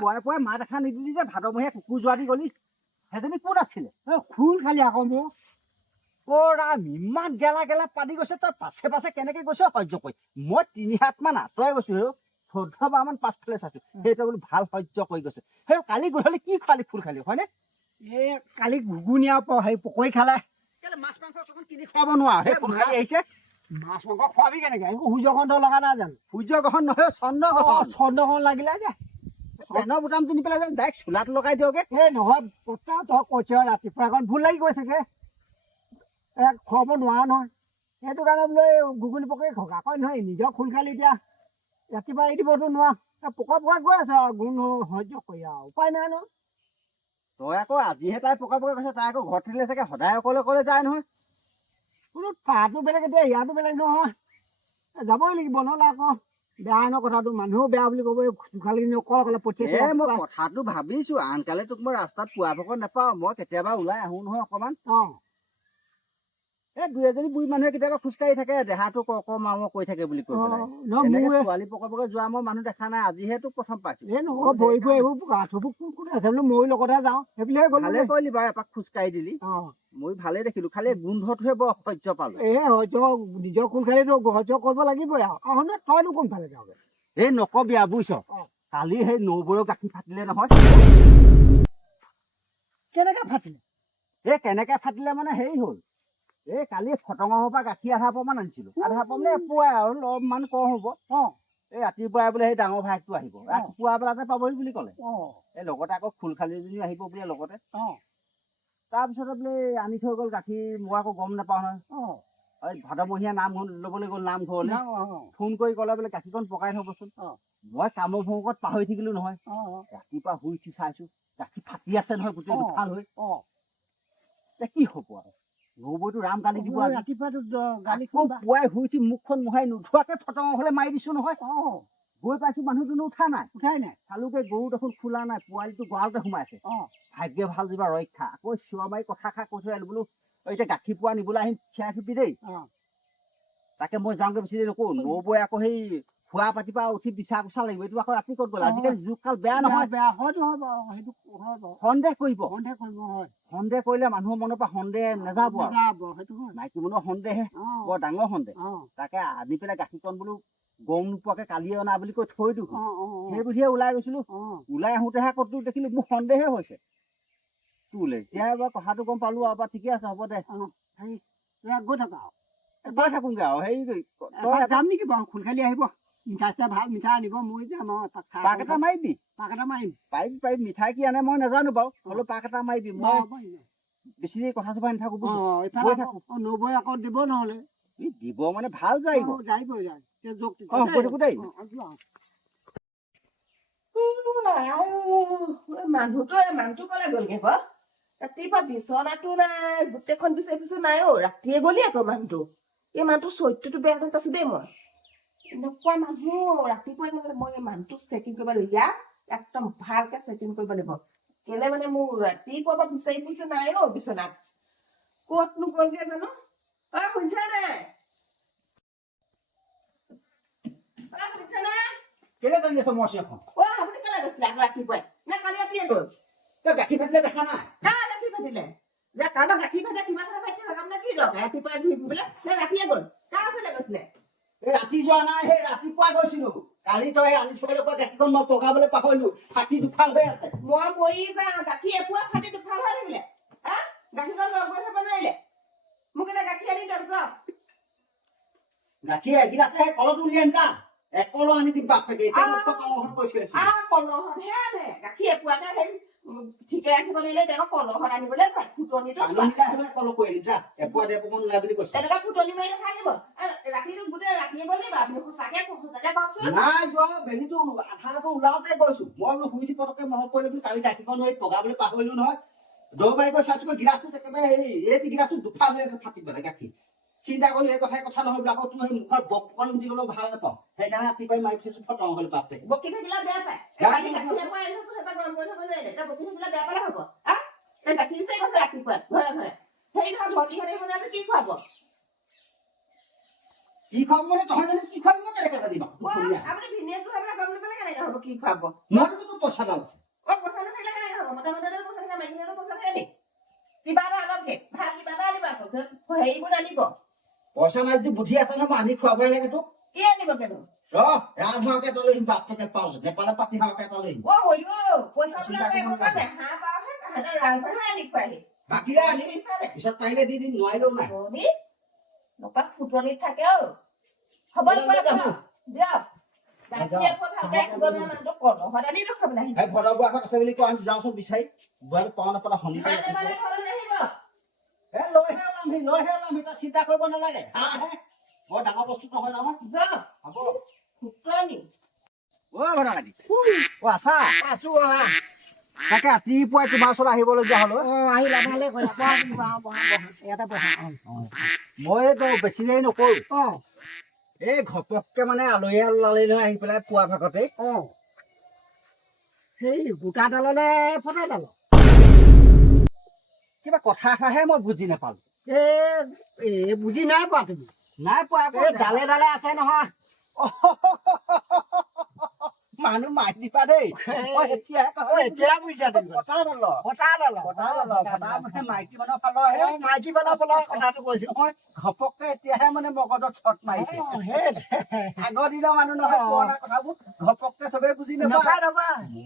পুৱাই পুৱাই মা দেখা নিদিলি যে ভাদমহীয়া কুকুৰ যোৱা দি গলি সেইজনী কোন আছিলে খুল খালি আকৌ মোৰ ৰাম ইমান গেলা গেলা পাতি গৈছে তই পাছে পাছে কেনেকে গৈছ সহ্য কৰি মই 3 হাত মান আঁতৰাই গৈছো 14 বাৰ মান পাছফালে চাইছো সেইটো বোলো ভাল সহ্য কৰি গৈছে সেই কালি গধূলি কি খালি ফুল খালি হয়নে এই কালি ঘুগুনি আৰু হেৰি পকৰি খালে কেলে মাছ মাংস অকণ কিনি খুৱাব নোৱাৰো সেই ফুল খালি আহিছে মাছ মাংস খোৱাবি কেনেকে সূৰ্যগ্ৰহণ লগা নাই জানো সূৰ্যগ্ৰহণ নহয় চন্দ্ৰগ্ৰহণ চন্দ্ৰগ্ৰহণ লাগিলে যে পেনৰ বুটামটো নি পেলাই যে ডাইৰেক্ট চোলাত লগাই দিয়গে এই নহয় তই কৈছ ৰাতিপুৱা এখন ভুল লাগি গৈছেগে খুৱাব নোৱাৰা নহয় সেইটো কাৰণে বোলে ঘুগুনি পকৰি খওক আকৌ নহয় নিজৰ খোল খালি এতিয়া ৰাতিপুৱা এৰি দিবতো নোৱাৰ পকা পকা গৈ আছে আৰু গুণ সহ্য কৰি আৰু উপায় নাই নহয় তই আকৌ আজিহে তাই পকা পকা কৈছে তাই আকৌ ঘৰত থাকিলে চাগে সদায় অকলে অকলে যায় নহয় বোলো তাতো বেলেগ এতিয়া ইয়াতো বেলেগ নহয় যাবই লাগিব নহ'লে আকৌ বেয়া ন কথাটো মানুহো বেয়া বুলি ক'ব খালি অকলে অকলে পঠিয়াই মই কথাটো ভাবিছো আনকালে তোক মই ৰাস্তাত পোৱা ভকত নাপাওঁ মই কেতিয়াবা ওলাই আহো নহয় অকমান এই 2-এজনী বুঢ়ী মানুহে কেতিয়াবা খোজকাঢ়ি থাকে দেহাটো মাও কৈ থাকে বুলি কৈ পেলাই ছোৱালী পকৰে যোৱা মই মানুহ দেখা নাই আজিহে তোক প্ৰথম পাইছো ভৰি ভৰি এইবোৰ গাছবোৰ কোন আছে বোলো ময়ো লগতে যাওঁ সেইবুলিহে গ'লো ভালে কৰিলি বাৰু এপাক খোজকাঢ়ি দিলি মই ভালেই দেখিলো খালি গোন্ধটোহে বৰ অসহ্য পালো হয়তো নিজৰ কোন খালিতো সহ্য কৰিব লাগিবই আৰু তইনো কোনফালে যাওঁগে এই নকবি আৰু বুজিছ কালি সেই নবৌৰ গাখীৰ ফাটিলে নহয় কেনেকে ফাটিলে কেনেকে ফাটিলে মানে হেৰি হ'ল এই কালি ফটঙৰ পৰা গাখীৰ আধা পোৱামান আনিছিলো আধা পোৱা মানে এপুৱাই আৰু অলপমান কম হ'ব এই ৰাতিপুৱাই বোলে সেই ডাঙৰ ভাইকটো আহিব ৰাতিপুৱা বেলাতে পাবহি বুলি ক'লে এই লগতে আকৌ ফুলখালিজনী আহিব বোলে লগতে তাৰপিছতে বোলে আনি থৈ গ'ল গাখীৰ মই আকৌ গম নাপাওঁ নহয় ভাদমহীয়া নাম ল'বলৈ গ'ল নামঘৰলৈ ফোন কৰি ক'লে বোলে গাখীৰকণ পকাই থবচোন মই কামৰ ভংকত পাহৰি থাকিলো নহয় ৰাতিপুৱা শুই উঠি চাইছো গাখীৰ ফাটি আছে নহয় গোটেই দুফাল হৈ কি হ'ব আৰু নবৌটো ৰাম গালি দিব পুৱাই শুই উঠি মুখখন মোহাৰি নোধোৱাকে ফটঙৰ হ'লে মাৰি দিছো নহয় গৈ পাইছো মানুহজনো উঠাই নাই চালোগে গৰু দেখোন খোলা নাই পোৱালিটো গঁৰালতে সোমাইছে ভাগ্য ভাল যিবা ৰক্ষা আকৌ চিঞৰ মাৰি কথা খা কৈ থৈ আহিলো বোলো এতিয়া গাখীৰ পোৱা নিবলৈ আহিম খীৰাই থবি দেই তাকে মই যাওঁগে বেছি দেৰি নকৰো নবৌৱে আকৌ সেই খোৱা পাতিৰ পৰা উঠি বিচা কোচা লাগিব এইটো আকৌ ৰাতি ক'ত গ'ল আজিকালি যুগকাল বেয়া নহয় সন্দেহ কৰিব সন্দেহ কৰিলে মানুহৰ মনৰ পৰা সন্দেহ নাযাব মাইকী মানুহৰ সন্দেহে বৰ ডাঙৰ সন্দেহ তাকে আনি পেলাই গাখীৰকণ বোলো গম নোপোৱাকে কালিয়ে অনা বুলি কৈ থৈ দিওঁ সেই বুলিহে ওলাই গৈছিলো ওলাই আহোঁতেহে ক'তো দেখিলো মোৰ সন্দেহে হৈছে তোলে এতিয়া এবাৰ কথাটো গম পালো আৰু বা ঠিকে আছে হ'ব দে গৈ থাকা গৈ থাকোগে আৰু হেৰি যাম নেকি বাৰু খোলখালি আহিব মিঠাই চিঠাই ভাল মিঠাই আনিব মই যাম আৰু পাক এটা মাৰিবি মাৰিম পাৰিবি মিঠাই কি আনে মই নাজানো বাৰু হ'লেও পাক এটা মাৰিবি মই বেছি দেৰি কথা চথা নাথাকো নবৈ আকৌ দিব নহ'লে দিব মানে ভাল যাইব মানুহটো কলে গ'লগে ক ৰাতিপুৱা বিচনাটো নাই গোটেইখন বিচাৰি ফুৰিছো নাই ৰাতিয়ে গলি আকৌ মানুহটো এই মানুহটো চৰিত্ৰটো বেয়া যেন পাইছো দেই মই এনেকুৱা মানুহ ৰাতিপুৱাই মই মানুহটো চেকিং কৰিব লাগিব একদম ভালকে চেকিং কৰিব লাগিব কেলে মানে মোৰ ৰাতিপুৱাৰ পৰা বিচাৰি ফুৰিছো নাই বিচনাত ক'তনো গ'লগে জানো শুনিছা নাই শুনিছা নাই কেলে কান্দি আছ মই এখন আপুনি কেলে গৈছিলে আকৌ ৰাতিপুৱাই নে কালি ৰাতিয়ে গ'ল তই গাখীৰ ফাটিলে দেখা নাই গাখীৰ ফাটিলে যে কাৰোবাৰ গাখীৰ ফাটে কিবা কথা পাতিছে আপোনাৰ কি দৰকাৰ ৰাতিপুৱাই ঘূৰি ফুৰিবলৈ নে ৰাতিয়ে গ'ল কাৰ ওচৰলৈ গৈছিলে ৰাতি যোৱা নাই সেই ৰাতিপুৱা গৈছিলো কালি তই আনিছিলো গাখীৰখন মই পগাবলৈ পাহৰিলো ফাটি দুফাল হৈ আছে মই মৰি যাওঁ গাখীৰ এপুৱা ফাটি দুফাল হৈ থাকিলে গাখীৰখন লগ গৈ থব নোৱাৰিলে মোক এতিয়া গাখীৰ আনি তাৰপিছত গাখীৰ এগিলাছে কলত উলিয়াই যা একলো আনি দিম বাপেকে কলহত হে আনে গাখীৰ এপুৱাকে সেই ঠিকে ৰাখিব নোৱাৰিলে তেওঁ কলহত আনিবলৈ যায় ফুটনিটো তেনেকুৱা ফুটনি মাৰিলে খাই দিব ৰাতিটো গোটেই ৰাতিয়ে গ'লে আপুনি সঁচাকে কওকচোন নাই যোৱা বেলিটো আধাটো ওলাওতে গৈছো মই বোলো শুই উঠি পটকে মনত পৰিলে বুলি কালি গাখীৰখন হৈ পগাবলৈ পাহৰিলো নহয় দৌৰবাৰী গৈ চাইছো গিলাচটো একেবাৰে হেৰি এই গিলাচটো দুফাল হৈ আছে ফাটি পেলাই গাখীৰ চিন্তা কৰিলো এই কথাই কথা নহয় আকৌ তোৰ সেই মুখৰ বককণ দি গ'লেও ভাল নাপাওঁ সেইকাৰণে ৰাতিপুৱাই মাৰি পিছো ফটং হ'ল বাপে বকি থাকিলে বেয়া পায় বকি থাকিলে বেয়া পালে হ'ব গাখীৰ বিচাৰি গৈছে ৰাতিপুৱাই ঘৰে ঘৰে সেই ঘৰ ভৰ্তি হৈ থাকিব কি খুৱাব কি খুৱাব মানে তহঁত জানি কি খুৱাব মই কেনেকে জানিম আপুনি ভিনিয়েকটো হৈ পেলাই গম নাপালে কেনেকে হ'ব কি খুৱাব মইতো পইচাডাল আছে পইচা নাথাকিলে কেনেকে হ'ব মতা মানুহৰ পইচা থাকে মাইকী মানুহৰ পইচা থাকে নি কিবা এটা আনকগে ভাল কিবা এটা আনিব আকৌ হেৰিবোৰ আনিব পইচা নাই যদি বুদ্ধি আছে নহয় মই আনি খুৱাবই লাগে তোক কি আনিব কেনো ৰাজহাঁহকে এটা লৈ আহিম বাপকে পাওঁ নেপালে পাতি হাঁহকে এটা লৈ আহিম পইচা বোলে হাঁহ পাওঁহে কাহাঁতে ৰাজহাঁহে আনি খুৱাইহি বাকীৰে আনি পিছত পাৰিলে দি দিম নোৱাৰিলেও নাই নপাত ফুটনিত থাকে অ হ'ব দিয়ক ভদৰবোৰ আগত আছে বুলি কোৱা যাওঁচোন বিচাৰি বোৱাৰী পাওঁ নাপালে শনিবাৰে লৈহে ওলাম তই চিন্তা কৰিব নালাগে হাঁহে বৰ ডাঙৰ বস্তু নহয় নহয় হ'ব আছা আছো তাকে ৰাতিপুৱাই তোমাৰ ওচৰত আহিবলগীয়া হলো আহিলা ভালে ইয়াতে বহা মই বেছি দেৰি নকৰো এই ঘপককে মানে আলহী ওলালে নহয় আহি পেলাই পুৱা ভাগতে সেই গোটা ডাললে ফটা ডাল কিবা কথা এষাৰহে মই বুজি নাপালো বুজি নাই পোৱা তুমি নাই পোৱা ডালে ডালে আছে নহয় মানুহ মাৰি দিবা দেই এতিয়া বুজিছা তুমি ফটা ডাল মাইকী মানুহৰ ফালৰ মাইকী মানুহ ফালৰ কথাটো কৈছো মই ঘপককে এতিয়াহে মানে মগজত চট মাৰিছে আগৰ দিনৰ মানুহ নহয় পুৰণা কথাবোৰ ঘপককে চবে বুজি নাপায়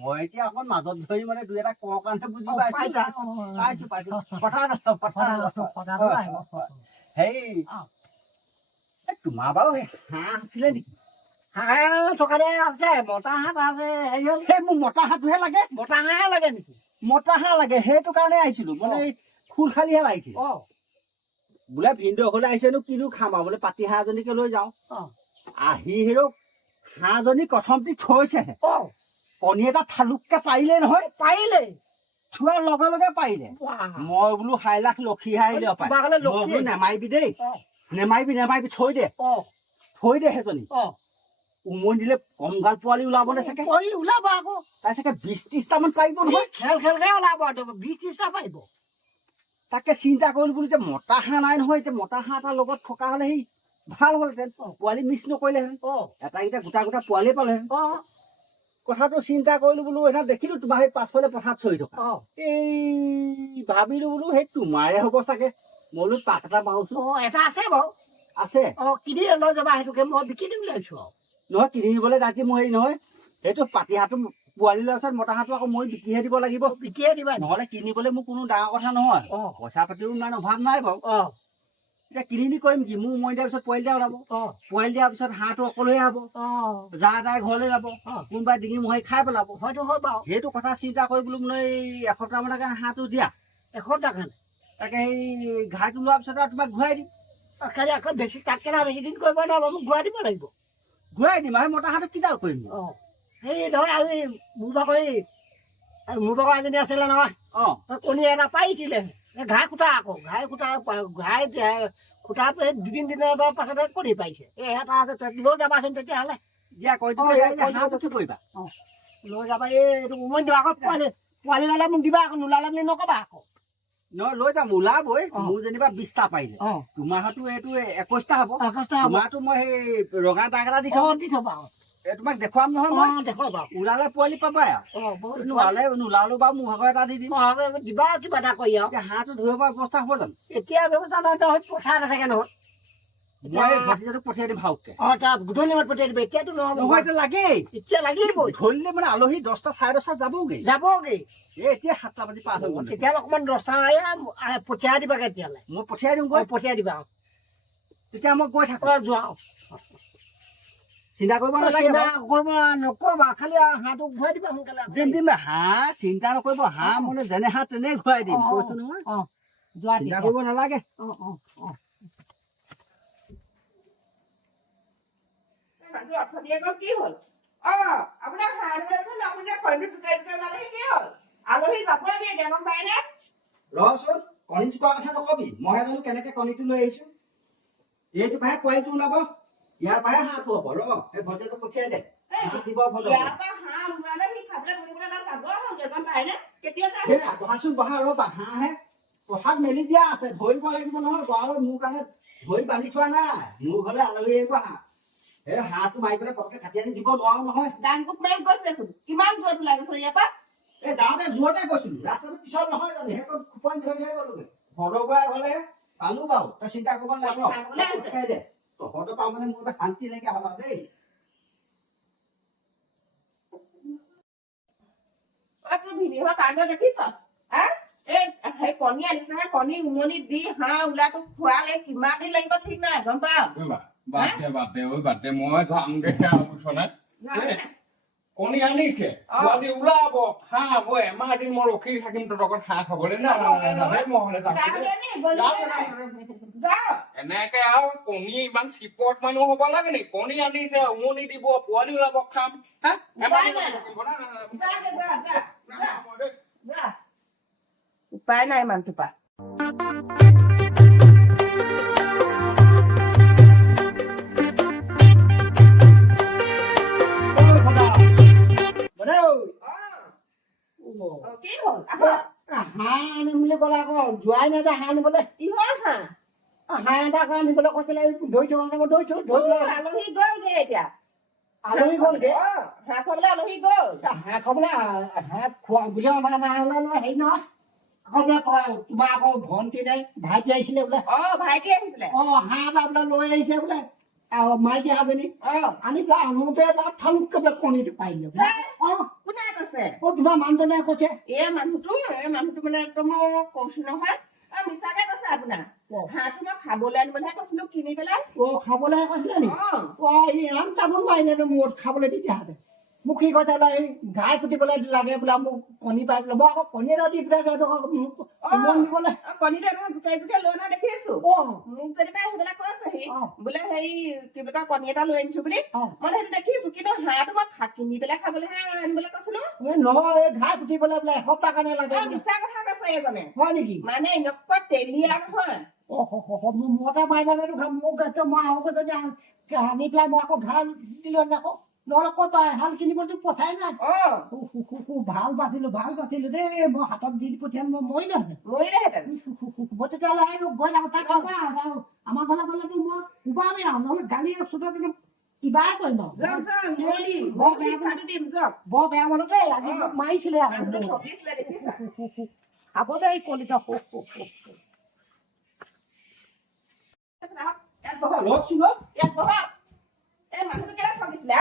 মই এতিয়া অকণ মাজত ধৰি মানে দুই এটা কওঁ কাৰণে বুজি পাইছো হেৰি তোমাৰ বাৰু হাঁহ আছিলে নেকি হাঁহ চকাতে আছে মতা হাঁহ আছে হেৰি হ'ল সেই মোক মতা হাঁহটোহে লাগে মতা হাঁহে লাগে নেকি মতা হাঁহ লাগে সেইটো কাৰণে আহিছিলো মানে খুল খালিহে লাগিছিল বোলে ভিনদেউ ঘৰলৈ আহিছেনো কিনো খাম আৰু বোলে পাতি হাঁহজনীকে লৈ যাওঁ আহি হেৰ হাঁহজনী কথমটি থৈছেহে কণী এটা থালুককে পাৰিলে নহয় পাৰিলে থোৱাৰ লগে লগে পাৰিলে মই বোলো 6,00,000 লক্ষী আহিলে বোলো নেমাৰিবি দেই নেমাৰিবি থৈ দে সেইজনী উমনি দিলে কম গাল পোৱালি ওলাব নে চাগে ওলাব আকৌ তাই চাগে 20-30টামান পাৰিব নহয় খেলকে ওলাব 20-30টা পাৰিব তাকে চিন্তা কৰিলো বোলো যে মতা হাঁহ নাই নহয় এতিয়া মতা হাঁহ এটাৰ লগত থকা হলে সি ভাল হ'লহেঁতেন পোৱালি মিছ নকৰিলেহেঁতেন এটাকেইটা গোটা পোৱালি পালেহেঁতেন কথাটো চিন্তা কৰিলো বোলো এনে দেখিলো তোমাৰ সেই পাছফালে পথাৰত চৰি থকা এই ভাবিলো বোলো সেই তোমাৰে হ'ব চাগে মই বোলো পাক এটা মাৰোছো এটা আছে বাৰু আছে কিনি লৈ যাবা সেইটোকে মই বিকি দিম বুলি ভাবিছো নহয় কিনি দিবলৈ ৰাতি মই হেৰি নহয় সেইটো পাতি হাঁহটো পোৱালি লোৱাৰ পিছত মতা হাঁহটো আকৌ মই বিকিহে দিব লাগিব বিকিহে দিবা নহলে কিনিবলৈ মোৰ কোনো ডাঙৰ কথা নহয় পইচা পাতিও ইমান অভাৱ নাই বাৰু এতিয়া কিনি নি কৰিম কি মোৰ মই দিয়াৰ পিছত পোৱালি দিয়া ওলাব পোৱালি দিয়াৰ পিছত হাঁহটো অকলেহে হ'ব যা তাই ঘৰলৈ যাব কোনোবাই ডিঙি মোহাৰি খাই পেলাব হয়তো হয় বাৰু সেইটো কথা চিন্তা কৰি বোলো মানে এই 1 সপ্তাহমানৰ কাৰণে হাঁহটো দিয়া 1 সপ্তাহ কাৰণে তাকে সেই ঘাইটো লোৱাৰ পিছত আৰু তোমাক ঘূৰাই দিম খালি আকৌ বেছি তাতকে না বেছি দিন কৰিব নোৱাৰিব মোক ঘূৰাই দিব লাগিব ঘূৰাই দিম আৰু মতা হাঁহটো কিডাল কৰিম সেই নহয় আজি মোৰ ভাগৰ এজনী আছিলে নহয় কণী এটা পাৰিছিলে ঘাই খুটা আকৌ ঘাই খুটা 2-3 দিনৰ পাছতে কণী পাৰিছে এটা আছে লৈ যাবাচোন তেতিয়াহ'লে দিয়া কৈ হাঁহটো কি কৰিবা লৈ যাবা এইটো উমনি দিবা আকৌ পোৱালি ওলালে মোক দিবা আকৌ নোলালে বুলি নকবা আকৌ নহয় লৈ যাম ওলাবই মোৰ যেনিবা 20টা পাৰিলে তোমাৰ হয়তো এইটো 21টা হ'ব তোমাৰতো মই সেই ৰঙা দাগ এটা দি থবা তোমাক দেখুৱাম নহয় মই দেখুৱাবা ওলালে পোৱালি পাবাই নোলালো বাৰু মোৰ ভাগৰ এটা দি দিম দিবা কিবা এটা কৰি আৰু হাঁহটো ধৰিব পৰা ব্যৱস্থা হ'ব জানো এতিয়া ব্যৱস্থা নহয় পথাৰ আছে নহয় মই ভতিজাটোক পঠিয়াই দিম ভাউককে গধূলি সময়ত পঠিয়াই দিব এতিয়াতো নহয় এতিয়া লাগেই এতিয়া লাগিবই ধৰিলে মানে আলহী 10টা 10:30 যাবগৈ এতিয়া 7টা বাজি পাৰ হৈ গ'ল তেতিয়াহ'লে অকণমান 10টা পঠিয়াই দিবাগে তেতিয়াহ'লে মই পঠিয়াই দিম পঠিয়াই দিবা তেতিয়া মই গৈ থাকো যোৱা চিন্তা কৰিব নালাগে নকবা খালি হাঁহটো ঘূৰাই দিবা সোনকালে দিম হাঁহ চিন্তা নকৰিব হাঁহ মানে যেনে হাঁহ তেনে ঘূৰাই দিম কৈছো নহয় চিন্তা কৰিব নালাগে কি হ'ল আপোনাৰ আপুনি কণীটো জোকাই ওলালে কি হ'ল আলহী যাবই দিয়ে গম পায়নে ৰচোন কণী জোকোৱা কথা নকবি মইহে জানো কেনেকে কণীটো লৈ আহিছো এইটো পাহে পোৱালিটো ওলাব ইয়াৰ পৰাহে হাঁহটো হ'ব এই ভতিজাটো পঠিয়াই দে বহাচোন বহা ৰ'বা হাঁহহে পথাৰত মেলি দিয়া আছে ধৰিব লাগিব নহয় গঁৰালত মোৰ কাৰণে ধৰি বান্ধি থোৱা নাই মোৰ ঘৰলৈ আলহী আহিব হাঁহ এই হাঁহটো মাৰি পেলাই পটকে কাটি আনি দিব নোৱাৰো নহয় ডাংকুট মাৰি গৈছিলেচোন কিমান জোৰত ওলাই গৈছে ইয়াৰ পৰা এই যাওঁতে জোৰতে গৈছিলো ৰাস্তাটো পিছত নহয় জানো সেইকণ খুপনি ধৰি ধৰি গ'লোগৈ ঘৰৰ পৰা গ'লে পালো বাৰু তই চিন্তা কৰিব নালাগে দে তহঁতৰ পাওঁ মানে মোৰ এটা শান্তি নাইকিয়া হ'বা দেই তোৰ ভিনিহঁত কাণ্ড দেখিছ সেই কণী আনিছে কণী উমনি দি হাঁহ ওলাই তোক খোৱালে কিমান দিন লাগিব ঠিক নাই গম পাৱ বাদে মই যামগে বুজিছনে কণী আনিছে পোৱালি ওলাব খাম এমাহ দিন মই ৰখি থাকিম তোৰ লগত হাঁহ খাবলৈ এনেকে আৰু কণী ইমান চিপত মানুহ হ'ব লাগে নেকি কণী আনিছে উমনি দিব পোৱালি ওলাব খাম উপায় নাই মানুহটোৰ পৰা কি হ'ল হাঁহ আনিম বুলি ক'লে আকৌ যোৱাই নাই যে হাঁহ আনিবলৈ কিহৰ হাঁহ হাঁহ এটা আকৌ আনিবলৈ কৈছিলে ধৰি থৈ আলহী গ'লগে এতিয়া আলহী গ'লগে হাঁহ খাবলৈ আলহী গ'ল হাঁহ খাবলৈ হাঁহ খোৱা বুলি আমাৰ হেৰি নহয় আকৌ বোলে কয় তোমাৰ আকৌ ভণ্টি নাই ভাইটি আহিছিলে বোলে ভাইটি আহিছিলে হাঁহ এটা বোলে লৈ আহিছে বোলে মাইকী হাঁহজনী আনি পেলাই আনোতে থালুককে বোলে কণীটো পাই দিলে কোনে কৈছে তোমাৰ মানুহজনে কৈছে এই মানুহটো মানে একদম কৈছো নহয় মিছাকে কৈছে আপোনাৰ হাঁহটো মই খাবলৈ আনিবলৈহে কৈছিলো কিনি পেলাই খাবলৈ কৈছিলে নি ইমান তাবোল মাৰিলে মূৰত খাবলৈ তেতিয়াহ'লে মোক কি কৈছে বোলে এই গাই কুটিবলৈ লাগে বোলে মোক কণী পাই বোলে মই আকৌ কণী এটা দি পেলাই দিবলৈ কণীটো একদম জোকাই জোকাই লৈ অনা দেখিছো মোক যেনিবা সেইবিলাক কৈছে বোলে হেৰি কি বুলি কয় কণী এটা লৈ আনিছো বুলি মই সেইটো দেখিছো কিন্তু হাঁহটো মই কিনি পেলাই খাবলৈহে আনিবলৈ কৈছিলো নহয় এই ঘাই কুটিবলৈ বোলে এসপ্তাহ কাৰণে লাগে মিছা কথা কৈছে এইজনে হয় নেকি মানে এনেকুৱা তেলীয়া নহয় মতে মাৰিলে মোক মই আকৌ যদি আনি পেলাই মই আকৌ ঘাই দিলো আকৌ নহ'লে ক'ত হাল কিনিবতো পচাই নাই ভাল বাচিলো দেই মই হাতত দি পঠিয়াম মই মৰিলেহেঁতেন মই তেতিয়াহ'লে গৈ যাওঁ তাক ক'বা আমাৰ ঘৰলৈ গ'লেতো মই কোবামেই আৰু নহ'লে গালি চোটৰ কিন্তু কিবাই কৰিম বৰ বেয়া মানুহ দেই আজি মাৰিছিলে খাব দেই কলিতা ৰখচোন মানুহটো কেলে ঠগিছিলে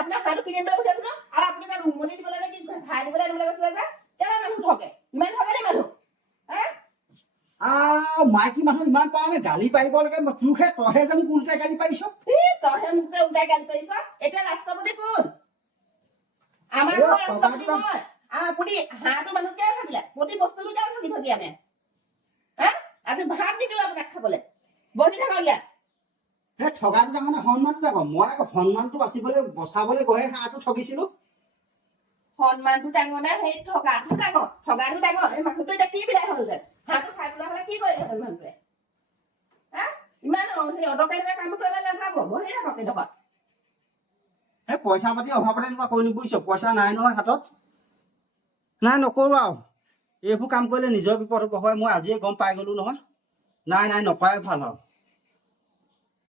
আপোনাৰ হাঁহটো কিনি আনিবলৈ পঠিয়াইছিলো আৰু আপুনি তাত উমনি দিবলৈ নে কি ভাই দিবলৈ আনিবলৈ কৈছিলে যে কেলে মানুহ ঠগে ইমান ঠগে নে মানুহ মাইকী মানুহ ইমান পাওঁ নে গালি পাৰিব লাগে তোৰহে তইহে যে মোক উল্টাই গালি পাৰিছ তইহে মোক যে উল্টাই গালি পাৰিছ এতিয়া ৰাষ্ট্ৰপতি কোন আমাৰ ঘৰৰ ৰাষ্ট্ৰপতি মই আপুনি হাঁহটো মানুহ কেলে থাকিলে প্ৰতি বস্তুটো কেলে ঠগি আনে আজি ভাত নিদিওঁ আপোনাক খাবলৈ বহি থাকক ইয়াত সেই ঠগাটো তাৰমানে সন্মানটো আকৌ মই আকৌ সন্মানটো বচাবলৈ গৈহে হাঁহটো ঠগিছিলো সন্মানটো ডাঙৰ নে সেই ঠগাটো ডাঙৰ এই মানুহটো এতিয়া কি বিলাই হ'লহেঁতেন হাঁহটো খাই পেলাই হ'লে কি কৰিলেহেঁতেন মানুহটোৱে ইমান সেই অদৰকাৰী কাম কৰিব নাযাব বহি থাকক এডোখৰত এই পইচা পাতি অভাৱতে এনেকুৱা কৰিলো বুজিছ পইচা নাই নহয় হাতত নাই নকৰোঁ আৰু এইবোৰ কাম কৰিলে নিজৰ বিপদ হ'ব হয় মই আজিয়ে গম পাই গ'লো নহয় নাই নকৰাই ভাল আৰু